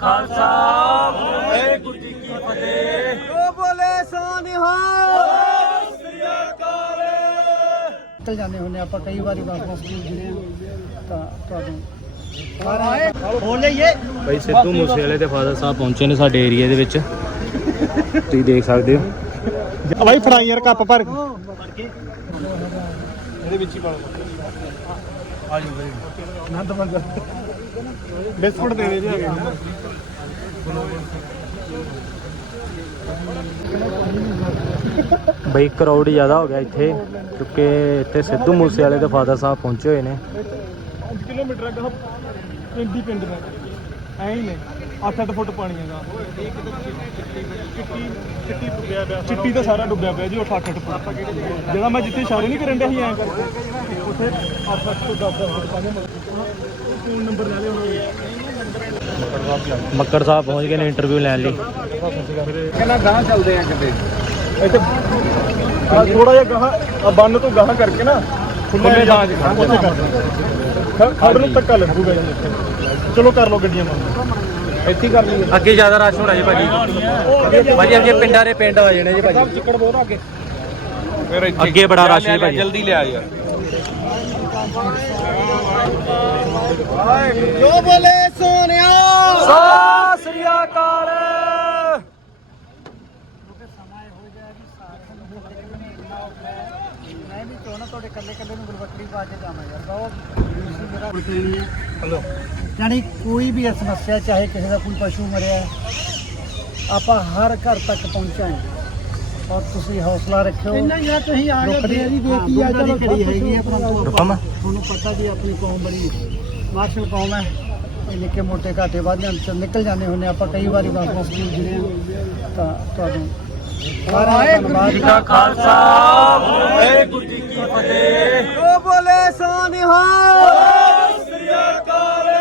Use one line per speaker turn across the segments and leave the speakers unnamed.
ਖਾਲਸਾ ਵਾਹਿਗੁਰੂ ਜੀ ਕੀ ਫਤਿਹ।
ਜੋ ਬੋਲੇ ਸੋ ਨਿਹਾਲ। ਨਿਕਲ ਜਾਂਦੇ ਹੁੰਦੇ ਆਪਾਂ ਕਈ ਵਾਰੀ ਵਾਪਸ ਸਕੂਲ ਜਿਹੜੇ ਤਾਂ ਤੁਹਾਨੂੰ
ਭਾਈ ਸਿੱਧੂ ਮੂਸੇਵਾਲੇ ਦੇ ਫਾਦਰ ਸਾਹਿਬ ਪਹੁੰਚੇ ਨੇ ਸਾਡੇ ਏਰੀਆ ਦੇ ਵਿੱਚ। ਤੁਸੀਂ ਦੇਖ ਸਕਦੇ ਹੋ।
ਭਾਈ ਫੜਾਈ ਯਾਰ ਕੱਪ ਭਰ
ਨੰਦ ਮੰਗਲ
ਬਿਸਕੁਟ ਦੇ ਦੇ ਜੀ
ਬਈ ਕਰਾਊਡ ਜ਼ਿਆਦਾ ਹੋ ਗਿਆ ਇੱਥੇ ਕਿਉਂਕਿ ਇੱਥੇ ਸਿੱਧੂ ਮੂਸੇਵਾਲੇ ਦੇ ਫਾਦਰ ਸਾਹਿਬ ਪਹੁੰਚੇ ਹੋਏ ਨੇ।
5 ਕਿਲੋਮੀਟਰ ਅਗਾ ਪਿੰਡੀ ਪਿੰਡ ਦਾ। ਐ ਨੇ 8-8 ਫੁੱਟ ਪਾਣੀ ਹੈਗਾ ਚਿੱਟੀ ਚਿੱਟੀ ਡੁੱਬਿਆ ਪਿਆ। ਚਿੱਟੀ ਤਾਂ ਸਾਰਾ ਡੁੱਬਿਆ ਪਿਆ ਜੀ ਉਹ 8-8 ਫੁੱਟ। ਜਿਹੜਾ ਮੈਂ ਜਿੱਥੇ ਇਸ਼ਾਰੇ ਨਹੀਂ ਕਰਨ ਡਿਆ ਸੀ ਐਂ ਕਰਕੇ। ਉੱਥੇ 8-8 ਤੋਂ 10 ਫੁੱਟ ਪਾਣੀ ਫੋਨ ਨੰਬਰ ਲੈ ਲਿਓ
ਮੱਕੜ ਸਾਹਿਬ ਪਹੁੰਚ ਗਏ ਨੇ ਇੰਟਰਵਿਊ ਲੈਣ ਲਈ।
ਕਹਿੰਦਾ ਗਾਂ ਚੱਲਦੇ ਆ ਕਿਤੇ?
ਇੱਥੇ ਥੋੜਾ ਜਿਹਾ ਗਾਹਾਂ ਬੰਨ ਤੋਂ ਗਾਹਾਂ ਕਰਕੇ ਨਾ ਖੁੱਲੇ ਥਾਂ 'ਚ ਉੱਥੇ ਕਰ ਦਿਓ। ਖੜ ਨੂੰ ਧੱਕਾ ਲੱਗੂਗਾ ਜੀ। ਇੱਥੇ ਚਲੋ ਕਰ ਲਓ ਗੱਡੀਆਂ ਬੰਦ। ਇੱਥੇ ਕਰ ਲਈਏ।
ਅੱਗੇ ਜ਼ਿਆਦਾ ਰਸ਼ ਹੋਣਾ ਜੀ ਭਾਜੀ। ਭਾਜੀ ਅੱਗੇ ਪਿੰਡਾਂ ਦੇ ਪਿੰਡ ਹੋ ਜਾਣੇ ਜੀ ਭਾਜੀ।
ਚਿੱਕੜ ਬਹੁਤ ਅੱਗੇ।
ਅੱਗੇ ਬੜਾ ਰਸ਼ ਹੈ ਭਾਜੀ।
ਜਲਦੀ ਲਿਆ ਯਾਰ।
ਜੋ ਬੋਲੇ ਸੋ ਨਿਹਾਲ
ਸਤਿ ਸ੍ਰੀ ਅਕਾਲ।
ਮੈਂ ਵੀ ਚਾਹਣਾ ਤੁਹਾਡੇ ਕੱਲੇ ਕੱਲੇ ਨੂੰ ਗੁਰਬਖੜੀ ਪਾ ਕੇ ਜਾਵਾਂ ਯਾਰ ਬਹੁਤ ਮੇਰਾ।
ਹਲੋ।
ਯਾਨੀ ਕੋਈ ਵੀ ਇਹ ਸਮੱਸਿਆ ਚਾਹੇ ਕਿਸੇ ਦਾ ਕੋਈ ਪਸ਼ੂ ਮਰਿਆ ਆਪਾਂ ਹਰ ਘਰ ਤੱਕ ਪਹੁੰਚਾਂਗੇ। ਔਰ ਤੁਸੀਂ ਹੌਸਲਾ ਰੱਖਿਓ। ਇੰਨਾ ਯਾਰ ਤੁਸੀਂ ਆ ਗਏ ਦੇਰੀ ਦੇ ਕੀ ਆ ਚਲੋ ਖੜੀ ਹੈਗੀ ਹੈ ਪਰੰਤੂ ਤੁਹਾਨੂੰ ਪਤਾ ਵੀ ਆਪਣੀ ਕੌਮ ਬੜੀ ਮਾਰਸ਼ਲ ਕੌਮ ਹੈ। ਇਹ ਨਿੱਕੇ ਮੋਟੇ ਘਾਟੇ ਵਾਧਿਆਂ ਚ ਨਿਕਲ ਜਾਂਦੇ ਹੁੰਦੇ ਆਪਾਂ ਕਈ ਵਾਰੀ ਵਾਪਸ ਸਕੂਲ ਜਿਹੜੇ ਆ। ਤਾਂ ਤੁਹਾਨੂੰ ਧੰਨਵਾਦ।
ਜੀ ਕਾ ਖਾਲਸਾ ਵਾਹਿਗੁਰੂ ਜੀ ਕੀ ਫਤਿਹ।
ਜੋ ਬੋਲੇ ਸੋ ਨਿਹਾਲ।
ਸ੍ਰੀ ਅਕਾਲ।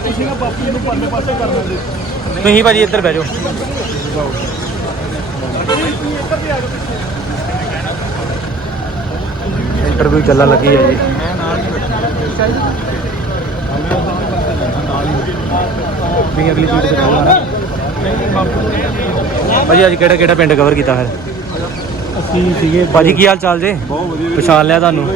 ਤੁਸੀਂ ਨਾ ਬਾਪੂ ਨੂੰ ਪਰਲੇ ਪਾਸੇ ਕਰ ਦਿੰਦੇ
ਤੁਸੀਂ ਭਾਜੀ ਇੱਧਰ ਬਹਿ ਜਾਓ ਇੰਟਰਵਿਊ ਚੱਲਣ ਲੱਗੀ ਹੈ ਜੀ ਵੀ ਅਗਲੀ ਵੀਡੀਓ ਤੇ ਕਰਾਂਗਾ ਭਾਜੀ ਅੱਜ ਕਿਹੜਾ ਕਿਹੜਾ ਪਿੰਡ ਕਵਰ ਕੀਤਾ ਫਿਰ?
ਅਸੀਂ ਸੀਗੇ
ਭਾਜੀ ਕੀ ਹਾਲ ਚਾਲ ਜੇ?
ਬਹੁਤ ਵਧੀਆ
ਪਛਾਣ ਲਿਆ ਤੁਹਾਨੂੰ?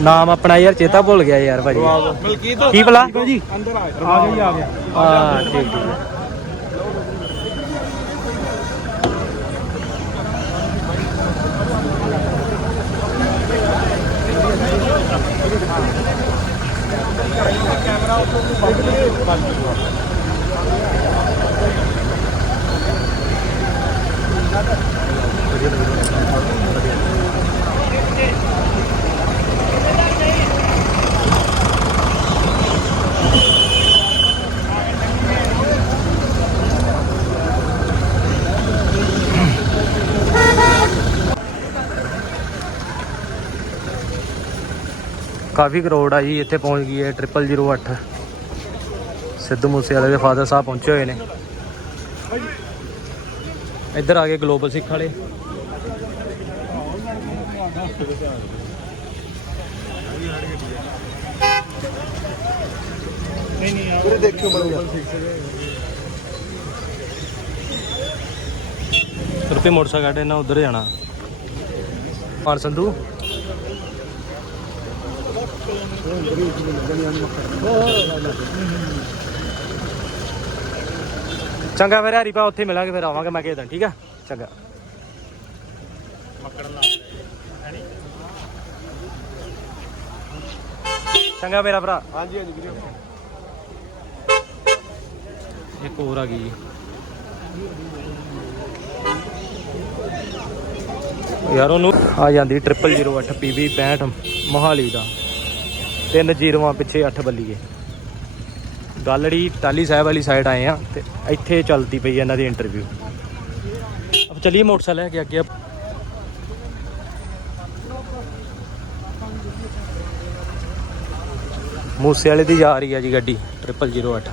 ਨਾਮ ਆਪਣਾ ਯਾਰ ਚੇਤਾ ਭੁੱਲ ਗਿਆ ਯਾਰ ਭਾਜੀ।
ਮਲਕੀਤ?
ਕੀ ਭਲਾ?
ਜੀ ਅੰਦਰ ਆ ਜੀ। ਆ ਗਿਆ
ਹਾਂ ਠੀਕ ਠੀਕ। ਕਾਫੀ ਕਰੋੜ ਆ ਜੀ ਇੱਥੇ ਪਹੁੰਚ ਗਈ ਹੈ 0008 ਸਿੱਧੂ ਮੂਸੇਵਾਲੇ ਦੇ ਫਾਦਰ ਸਾਹਿਬ ਪਹੁੰਚੇ ਹੋਏ ਨੇ। ਇੱਧਰ ਆ ਗਏ ਗਲੋਬਲ ਸਿੱਖ ਵਾਲੇ।
ਵੀਰੇ ਦੇਖਿਓ ਮਰੂਗਾ
ਰੁਪਏ ਮੋਟਰਸਾਈਕਲ ਇਹਨਾਂ ਉਧਰ ਜਾਣਾ। ਪਾਣ ਸੰਧੂ? ਚੰਗਾ ਫਿਰ ਹਰੀ ਪਾ ਉੱਥੇ ਮਿਲਾਂਗੇ ਫਿਰ ਆਵਾਂਗੇ ਮੈਂ ਕਿਸੇ ਦਿਨ ਠੀਕ ਆ? ਚੰਗਾ। ਚੰਗਾ ਮੇਰਾ ਭਰਾ।
ਹਾਂਜੀ ਹਾਂਜੀ ਵੀਰੇ।
ਇੱਕ ਹੋਰ ਆ ਗਈ ਯਾਰ ਉਹਨੂੰ ਆ ਜਾਂਦੀ 0008 PB 65 ਮੋਹਾਲੀ ਦਾ। ਤਿੰਨ ਜੀਰੋਆਂ ਪਿੱਛੇ 8 ਬੱਲੀਏ। ਗਾਲੜੀ ਟਾਲੀ ਸਾਹਿਬ ਵਾਲੀ ਸਾਈਡ ਆਏ ਆ ਤੇ ਇੱਥੇ ਚੱਲਦੀ ਪਈ ਇਹਨਾਂ ਦੀ ਇੰਟਰਵਿਊ ਅਬ ਚਲਿਏ ਮੋਟਰਸਾਈਕਲ ਲੈ ਕੇ ਅੱਗੇ। ਮੂਸੇ ਵਾਲੇ ਦੀ ਜਾ ਰਹੀ ਆ ਜੀ ਗੱਡੀ 0008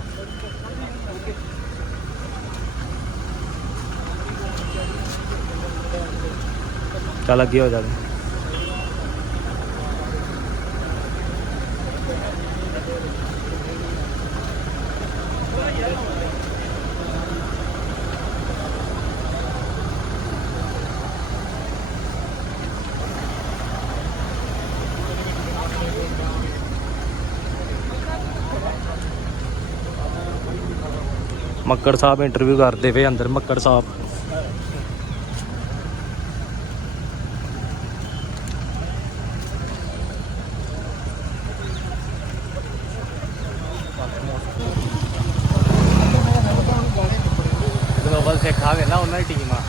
ਚੱਲ ਅੱਗੇ ਹੋ ਜਾਵੇ ਮੱਕੜ ਸਾਹਿਬ ਇੰਟਰਵਿਊ ਕਰਦੇ ਪਏ ਅੰਦਰ, ਮੱਕੜ ਸਾਹਿਬ। ਗਲੋਬਲ ਸਿੱਖ ਆ ਗਏ ਨਾ, ਉਹਨਾਂ ਦੀ ਟੀਮ ਆ।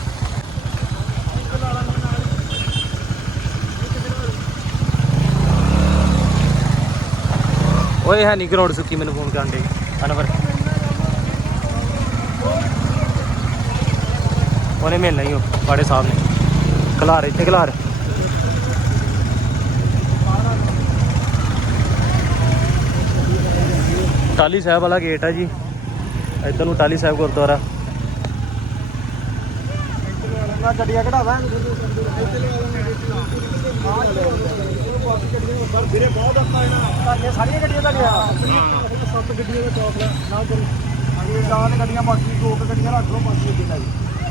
ਓਏ, ਹੈ ਨਹੀਂ ਗਰਾਊਂਡ ਸੁੱਕੀ, ਮੈਨੂੰ ਫੋਨ ਕਰਨ ਦੇ ਅਨਵਰ। ਉਹਨੇ ਮਿਲਣਾ ਹੀ ਉਹ ਬਾੜੇ ਸਾਹਿਬ ਨੇ। ਖਲਾਰ ਇੱਥੇ ਖਲਾਰ ਟਾਲੀ ਸਾਹਿਬ ਵਾਲਾ ਗੇਟ ਆ ਜੀ। ਇੱਧਰ ਨੂੰ ਟਾਲੀ ਸਾਹਿਬ ਗੁਰਦੁਆਰਾ।
ਮੈਂ ਗੱਡੀਆਂ ਕਢਾਵਾਂ
ਵੀਰੇ ਬਹੁਤ ਅੱਛਾ ਇਹਨਾਂ
ਤੁਹਾਡੀਆਂ ਸਾਰੀਆਂ ਗੱਡੀਆਂ ਤੁਹਾਡੀਆਂ
ਸੱਤ ਗੱਡੀਆਂ ਦਾ ਚੌਕ ਲੈ ਕਰੋ
ਅਗਲੇ ਚਾਰ ਗੱਡੀਆਂ ਬਾਕੀ ਦੋ ਗੱਡੀਆਂ ਰੱਖ ਲਓ, ਬਾਕੀ ਅੱਗੇ ਲਾਈ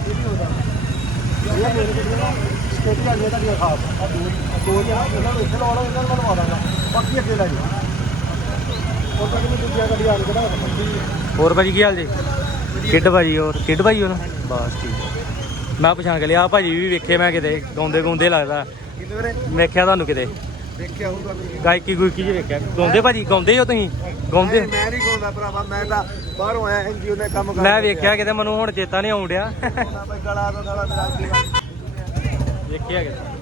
ਇਹ ਵੀ ਹੋ ਜਾਂਦਾ ਇਹ ਮੇਰੇ ਗੱਡੀਆਂ ਨਾ ਸਟੇਟੀ ਆ ਗਿਆ ਤੁਹਾਡੀਆਂ ਖਾਸ ਆ ਦੋ ਦੋ ਜਾਂ ਇਹਨਾਂ ਨੂੰ ਇੱਥੇ ਲਾਉਣਾ ਇਹਨਾਂ ਨੂੰ ਲਵਾ ਦਾਂਗਾ ਬਾਕੀ ਅੱਗੇ ਲਾਈ ਉਹ ਤੱਕ ਮੈਂ ਦੂਜੀਆਂ ਗੱਡੀਆਂ ਆਣ ਕਢਾ
ਹੋਰ ਭਾਜੀ ਕੀ ਹਾਲ ਜੀ? ਕਿੱਡ ਭਾਜੀ ਹੋਰ? ਕਿੱਡ ਭਾਜੀ ਹੋ ਨਾ ਬਸ ਠੀਕ ਹੈ। ਮੈਂ ਪਛਾਣ ਕੇ ਲਿਆ, ਆਹ ਭਾਜੀ ਵੀ ਵੇਖੇ ਮੈਂ ਕਿਤੇ ਗਾਉਂਦੇ ਗਾਉਂਦੇ ਲੱਗਦਾ।
ਕਿੰਨੇ ਵੀਰੇ
ਵੇਖਿਆ ਤੁਹਾਨੂੰ ਕਿਤੇ।
ਦੇਖਿਆ ਹੋਊਗਾ ਵੀ
ਗਾਇਕੀ ਗੁਇਕੀ ਜੀ ਵੇਖਿਆ ਗਾਉਂਦੇ ਭਾਜੀ? ਗਾਉਂਦੇ ਹੋ ਤੁਸੀਂ? ਗਾਉਂਦੇ?
ਮੈਂ ਨਹੀਂ ਗਾਉਂਦਾ ਭਰਾਵਾ ਮੈਂ ਤਾਂ ਬਾਹਰੋਂ ਆਇਆ ਐਨਜੀਓ ਦੇ ਕੰਮ ਕਰ
ਮੈਂ ਵੇਖਿਆ ਕਿਤੇ ਮੈਨੂੰ ਹੁਣ ਚੇਤਾ ਨਹੀਂ ਆਉਣ ਡਿਆ।
ਬਈ ਗਲਾ ਤੋਂ ਗਲਾ ਮੇਰਾ ਅੱਗੇ।
ਵੇਖਿਆ ਕਿਤੇ।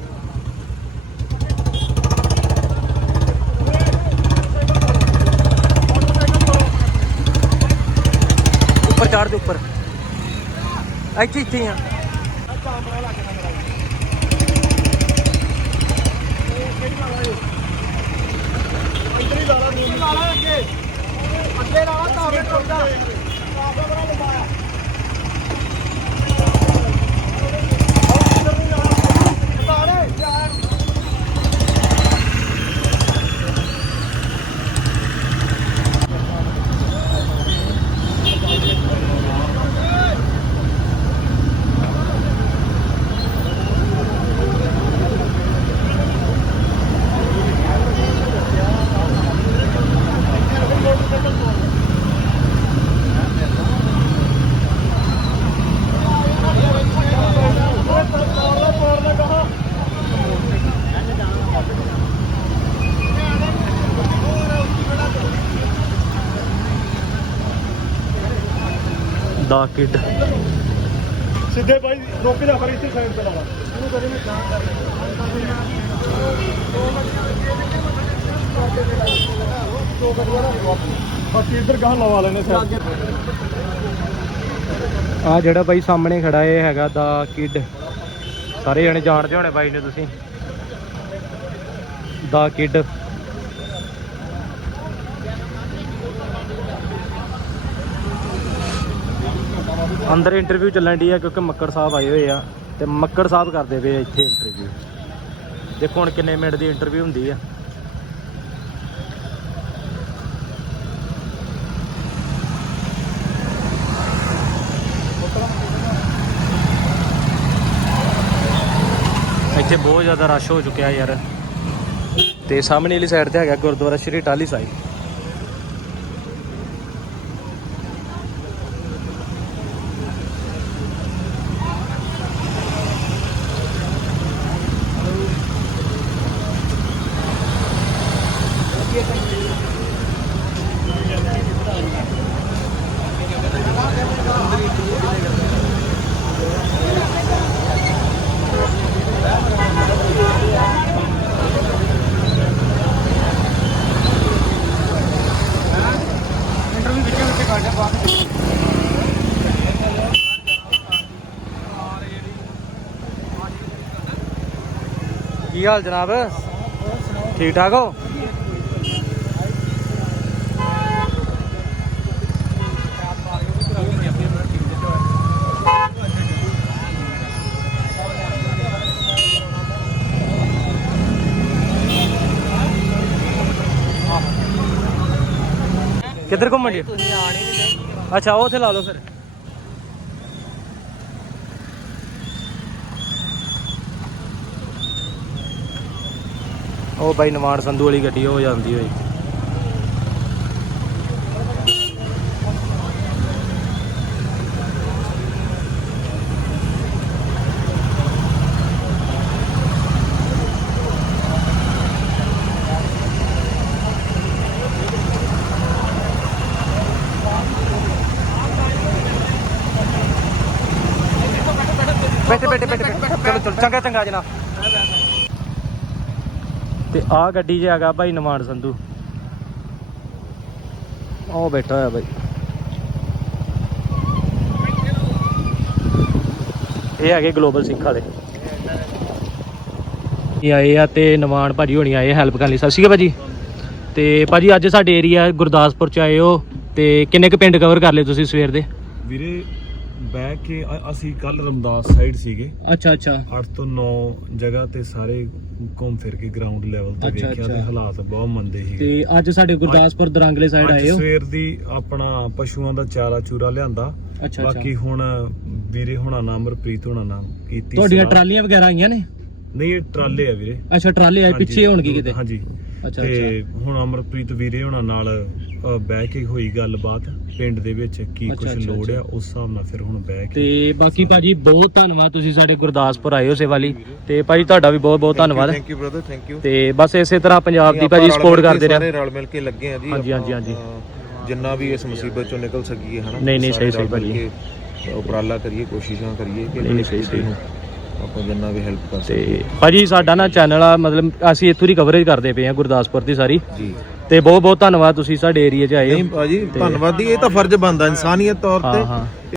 ਉੱਪਰ ਚੜ੍ਹ ਦੇ ਉੱਪਰ। ਇੱਥੇ ਇੱਥੇ ਆ।
ਇੱਧਰ ਹੀ ਲਾਲਾ ਨਹੀਂ ਲਾਲਾ ਅੱਗੇ ਅੱਗੇ ਲਾਲਾ ਤਾਵੇ ਟੁੱਟਦਾ
ਦਾ ਕਿੱਡ।
ਸਿੱਧੇ ਬਾਈ ਰੁਕ ਜਾ ਫਿਰ ਇੱਥੇ ਸਾਈਡ ਤੇ ਲਾ ਲਾ ਇਹਨੂੰ ਕਦੇ ਮੈਂ ਤਾਂ ਬਾਕੀ ਇੱਧਰ ਗਾਹ ਲਵਾ ਲੈਣੇ ਸਾਈਡ
ਆ ਜਿਹੜਾ ਬਾਈ ਸਾਹਮਣੇ ਖੜਾ ਇਹ ਹੈਗਾ ਦਾ ਕਿੱਡ। ਸਾਰੇ ਜਣੇ ਜਾਣਦੇ ਹੋਣੇ ਬਾਈ ਨੂੰ ਤੁਸੀਂ। ਦਾ ਕਿੱਡ। ਅੰਦਰ ਇੰਟਰਵਿਊ ਚੱਲਣ ਦੀ ਆ ਕਿਉਂਕਿ ਮੱਕੜ ਸਾਹਿਬ ਆਏ ਹੋਏ ਆ ਤੇ ਮੱਕੜ ਸਾਹਿਬ ਕਰਦੇ ਪਏ ਇੱਥੇ ਇੰਟਰਵਿਊ ਦੇਖੋ ਹੁਣ ਕਿੰਨੇ ਮਿੰਟ ਦੀ ਇੰਟਰਵਿਊ ਹੁੰਦੀ ਆ। ਇੱਥੇ ਬਹੁਤ ਜ਼ਿਆਦਾ ਰਸ਼ ਹੋ ਚੁੱਕਿਆ ਯਾਰ। ਤੇ ਸਾਹਮਣੇ ਵਾਲੀ ਸਾਈਡ ਤੇ ਹੈਗਾ ਗੁਰਦੁਆਰਾ ਸ਼੍ਰੀ ਟਾਲੀ ਸਾਹਿਬ। ਹਾਲ ਜਨਾਬ? ਠੀਕ ਠਾਕ ਹੋ? ਕਿੱਧਰ ਘੁੰਮਣ ਦੀ
ਤੁਸੀਂ ਆਣੇ
ਅੱਛਾ ਉਹ ਉੱਥੇ ਲਾ ਲਓ ਫਿਰ। ਉਹ ਬਾਈ ਨਿਮਾਣ ਸੰਧੂ ਵਾਲੀ ਗੱਡੀ ਹੋ ਜਾਂਦੀ ਹੋਈ। ਬੈਠੇ ਬੈਠੇ ਬੈਠੇ। ਚਲੋ ਚਲੋ, ਚੰਗਾ ਚੰਗਾ ਜਨਾਬ। ਤੇ ਆ ਗੱਡੀ 'ਚ ਹੈਗਾ ਭਾਈ ਨਮਾਨ ਸੰਧੂ। ਉਹ ਬੈਠਾ ਹੋਇਆ ਭਾਈ ਇਹ ਹੈਗੇ ਗਲੋਬਲ ਸਿੱਖ ਵਾਲੇ। ਇਹ ਆਏ ਆ ਤੇ ਨਵਾਨ ਭਾਜੀ ਹੋਣੀ ਆਏ ਹੈਲਪ ਕਰਨ ਲਈ। ਸਤਿ ਸ਼੍ਰੀ ਅਕਾਲ ਭਾਜੀ। ਤੇ ਭਾਜੀ ਅੱਜ ਸਾਡੇ ਏਰੀਆ ਗੁਰਦਾਸਪੁਰ ਚ ਆਏ ਹੋ ਤੇ ਕਿੰਨੇ ਕੁ ਪਿੰਡ ਕਵਰ ਕਰ ਲਏ ਤੁਸੀਂ ਸਵੇਰ ਦੇ?
ਵੀਰੇ ਬਹਿ ਕੇ ਅ- ਅਸੀਂ ਕੱਲ ਰਮਦਾਸ ਸਾਈਡ ਸੀਗੇ।
ਅੱਛਾ ਅੱਛਾ।
8 ਤੋਂ 9 ਜਗ੍ਹਾ ਤੇ ਸਾਰੇ ਘੁੰਮ ਫਿਰ ਕੇ ਗਰਾਊਂਡ ਲੈਵਲ ਤੇ
ਅੱਛਾ,
ਵੇਖਿਆ ਤੇ
ਅੱਛਾ।
ਹਾਲਾਤ ਬਹੁਤ ਮੰਦੇ ਸੀ।
ਤੇ ਅੱਜ ਸਾਡੇ ਗੁਰਦਾਸਪੁਰ ਦਰਾਂਗਲੇ ਸਾਈਡ
ਅੱਜ
ਆਏ ਹੋ?
ਸਵੇਰ ਦੀ ਆਪਣਾ ਪਸ਼ੂਆਂ ਦਾ ਚਾਰਾ ਚੂਰਾ ਲਿਆਂਦਾ।
ਅੱਛਾ
ਬਾਕੀ ਹੁਣ ਵੀਰੇ ਹੁਣਾ ਨਾਮ ਅਮਰਪ੍ਰੀਤ ਹੁਣਾ ਨਾਮ ਕੀਤੀ
ਤੁਹਾਡੀਆਂ
ਸਲਾਹ।
ਟਰਾਲੀਆਂ ਵਗੈਰਾ ਆਈਆਂ ਨੇ?
ਨਹੀਂ ਇਹ ਟਰਾਲੇ ਆ ਵੀਰੇ।
ਅੱਛਾ ਟਰਾਲੇ ਆਏ
ਹਾਂਜੀ,
ਪਿੱਛੇ ਹੋਣਗੇ ਕਿਤੇ?
ਹਾਂਜੀ।
ਅੱਛਾ
ਤੇ ਹੁਣ ਅਮਰਪ੍ਰੀਤ ਵੀਰੇ ਹੁਣਾਂ ਨਾਲ ਅ, ਬਹਿ ਕੇ ਹੋਈ ਗੱਲਬਾਤ ਪਿੰਡ ਦੇ ਵਿੱਚ ਕੀ
ਅੱਛਾ,
ਕੁਝ
ਅੱਛਾ,
ਲੋੜ। ਆ ਉਸ ਹਿਸਾਬ ਨਾਲ ਫਿਰ ਹੁਣ ਬਹਿ ਕੇ
ਤੇ ਬਾਕੀ ਭਾਜੀ ਬਹੁਤ ਧੰਨਵਾਦ ਤੁਸੀਂ ਸਾਡੇ ਗੁਰਦਾਸਪੁਰ ਆਏ ਹੋ ਸੇਵਾ ਲਈ। ਤੇ ਭਾਜੀ ਤੁਹਾਡਾ ਵੀ ਬਹੁਤ ਬਹੁਤ ਧੰਨਵਾਦ।
Thank you brother thank you
ਤੇ ਬਸ ਇਸੇ ਤਰ੍ਹਾਂ ਪੰਜਾਬ ਦੀ ਭਾਜੀ ਸਪੋਰਟ ਕਰਦੇ
ਸਾਰੇ
ਰਹੇ
ਰਲ ਮਿਲ ਕੇ ਲੱਗੇ ਆ ਜੀ
ਹਾਂਜੀ, ਹਾਂਜੀ,
ਆਪਾਂ, ਜਿੰਨਾ ਵੀ ਇਸ ਮੁਸੀਬਤ ਚੋਂ ਨਿਕਲ ਸਕੀਏ ਹਨਾ
ਨਹੀਂ, ਨਹੀਂ,
ਸਾਰੇ
ਸਹੀ,
ਰਲ
ਸਹੀ
ਕੇ, ਅਹ, ਉਪਰਾਲਾ ਕਰੀਏ ਕੋਸ਼ਿਸ਼ਾਂ ਕਰੀਏ ਕਿ
ਨਹੀਂ, ਨਹੀਂ, ਸਹੀ, ਸਹੀ।
ਆਪਾਂ ਜਿੰਨਾ ਵੀ ਹੈਲਪ ਕਰ
ਤੇ ਭਾਜੀ ਸਾਡਾ ਨਾ ਚੈਨਲ ਆ ਮਤਲਬ ਅਸੀਂ ਇੱਥੋਂ ਦੀ ਕਵਰੇਜ ਕਰਦੇ ਪਏ ਆ ਗੁਰਦਾਸਪੁਰ ਦੀ ਸਾਰੀ।
ਜੀ।
ਤੇ ਬਹੁਤ ਬਹੁਤ ਧੰਨਵਾਦ ਤੁਸੀਂ ਸਾਡੇ ਏਰੀਆ 'ਚ ਆਏ
ਨਹੀਂ
ਹੋ
ਭਾਜੀ ਧੰਨਵਾਦੀ ਇਹ ਤਾਂ ਫਰਜ਼ ਬਣਦਾ ਇਨਸਾਨੀਅਤ ਤੌਰ
ਹਾਂ
ਤੇ